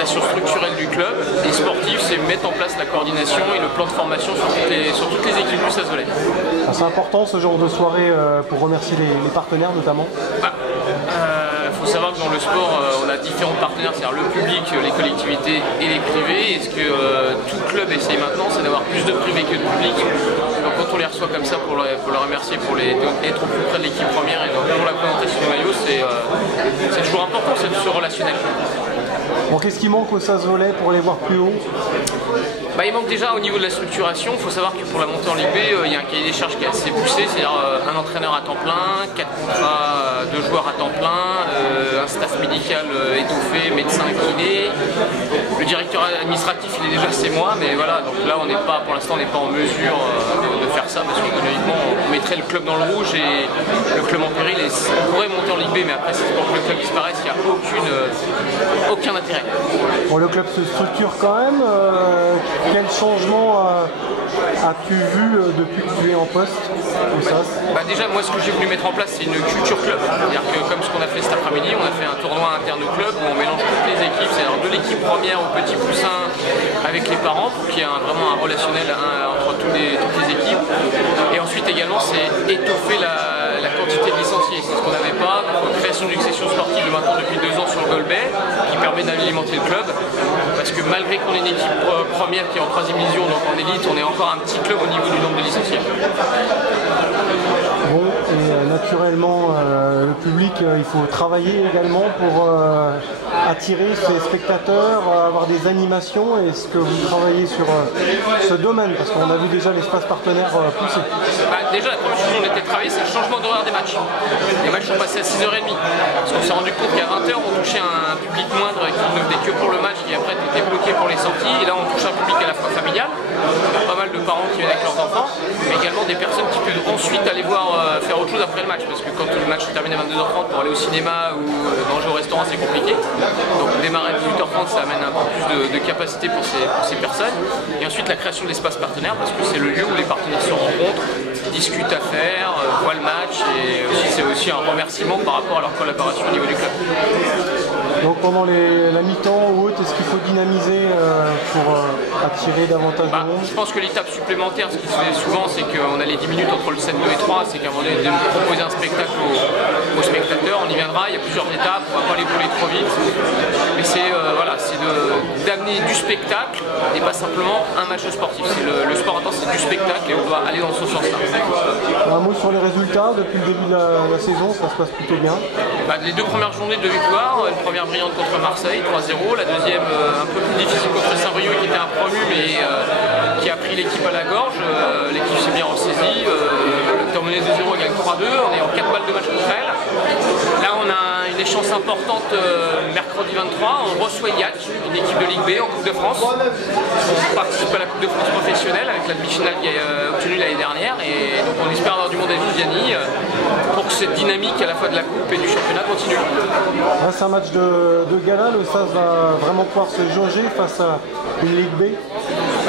l'organisation structurelle du club, et sportive, c'est mettre en place la coordination et le plan de formation sur toutes les équipes du Sasvelais. C'est important ce genre de soirée pour remercier les partenaires notamment. Il faut savoir que dans le sport, on a différents partenaires, c'est-à-dire le public, les collectivités et les privés. Et ce que tout club essaye maintenant, c'est d'avoir plus de privés que de public. Donc quand on les reçoit comme ça pour les remercier, pour être au plus près de l'équipe première et pour la présentation du maillot, c'est toujours important, c'est ce relationnel. Bon, qu'est-ce qui manque au Sasvelais pour les voir plus haut? Il manque déjà au niveau de la structuration. Il faut savoir que pour la montée en Ligue B, il y a un cahier des charges qui est assez poussé, c'est-à-dire un entraîneur à temps plein, 4 contrats de joueurs à temps plein, un staff médical étoffé, médecin, kiné. Le directeur administratif, il est déjà c'est moi, mais voilà, donc là pour l'instant on n'est pas en mesure de faire ça parce qu'économiquement on mettrait le club dans le rouge et le club en péril et on pourrait monter en Ligue B, mais après c'est pour que le club disparaisse, il n'y a aucun intérêt. Bon, le club se structure quand même. Quel changement as-tu vu depuis que tu es en poste au SAS? Déjà, moi, ce que j'ai voulu mettre en place, c'est une culture club. C'est-à-dire que, comme ce qu'on a fait cet après-midi, on a fait un tournoi interne au club où on mélange toutes les équipes, c'est-à-dire de l'équipe première au petit poussin avec les parents pour qu'il y ait vraiment un relationnel entre toutes les équipes. Et ensuite, également, c'est étoffer la quantité de licenciés. C'est ce qu'on n'avait pas. Création d'une section sportive maintenant depuis 2 ans sur le Golbet qui permet d'alimenter le club. Parce que malgré qu'on ait une équipe première qui est en 3e division, donc en élite, on est encore un petit club au niveau du nombre de licenciés. Bon, et naturellement, le public, il faut travailler également pour attirer ses spectateurs, avoir des animations. Est-ce que vous travaillez sur ce domaine? Parce qu'on a vu déjà l'espace partenaire pousser. Déjà, la première chose qu'on était travaillé, c'est le changement d'horaire des matchs. Les matchs sont passés à 6h30. Parce qu'on s'est rendu compte qu'à 20h, on touchait un public moindre qui ne venait que pour le match, qui après était bloqué pour les sorties. Et là, on touche un public à la fois familial, pas mal de parents qui viennent avec leurs enfants, mais également des personnes qui peuvent ensuite aller faire autre chose après le match. Parce que quand le match se termine à 22h30 pour aller au cinéma ou manger au restaurant, c'est compliqué. Donc démarrer à 18h30, ça amène un peu plus de capacité pour ces personnes. Et ensuite, la création de l'espace partenaire, parce que c'est le lieu où les partenaires se rencontrent, discutent affaires, voient le match, et c'est aussi un remerciement par rapport à leur collaboration au niveau du club. Donc pendant la mi-temps ou autre, est-ce qu'il faut dynamiser pour attirer davantage de monde? Je pense que l'étape supplémentaire, ce qui se fait souvent, c'est qu'on a les 10 minutes entre le 7, 2 et 3, c'est qu'à un moment donné, de proposer un spectacle aux spectateurs, on y viendra, il y a plusieurs étapes, on ne va pas les brûler trop vite, mais c'est d'amener du spectacle et pas simplement un match sportif. Le sport intense, c'est du spectacle et on doit aller dans ce sens-là. Un mot sur les résultats, depuis le début de la saison, ça se passe plutôt bien. Les 2 premières journées de victoire, une première brillante contre Marseille, 3-0, la deuxième un peu plus difficile contre Saint-Brieuc qui était un promu mais qui a pris l'équipe à la gorge, l'équipe s'est bien ressaisie, le temps mené 2-0, elle gagne 3-2, on est en 4 balles de match contre elle. Là on a une échéance importante mercredi 23, on reçoit Yac, une équipe de Ligue B en Coupe de France. On participe à la Coupe de France professionnelle avec la demi-finale qui est obtenue l'année dernière et donc on espère avoir du monde à Viviani pour que cette dynamique à la fois de la Coupe et du championnat continue. C'est un match de gala, le SAS va vraiment pouvoir se jauger face à une Ligue B.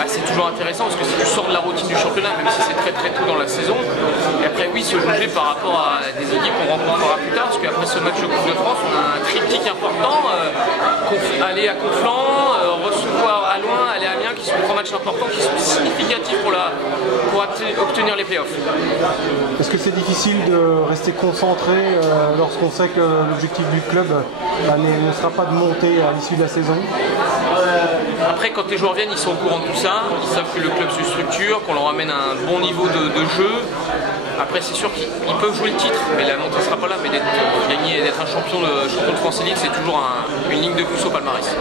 C'est toujours intéressant parce que si tu sors de la routine du championnat, même si c'est très très tôt dans la saison, et après oui, se juger par rapport à des équipes qu'on rencontrera plus tard, parce qu'après ce match de Coupe de France, on a un triptyque important, aller à Conflans, recevoir à Loin, aller à Amiens, qui sont 3 matchs importants, qui sont significatifs pour obtenir les playoffs. Est-ce que c'est difficile de rester concentré lorsqu'on sait que l'objectif du club ne sera pas de monter à l'issue de la saison? Après, quand les joueurs viennent, ils sont au courant de tout ça, ils savent que le club se structure, qu'on leur amène un bon niveau de jeu. Après, c'est sûr qu'ils peuvent jouer le titre, mais la montée ne sera pas là. Mais d'être un champion de France Elite, c'est toujours une ligne de plus au palmarès.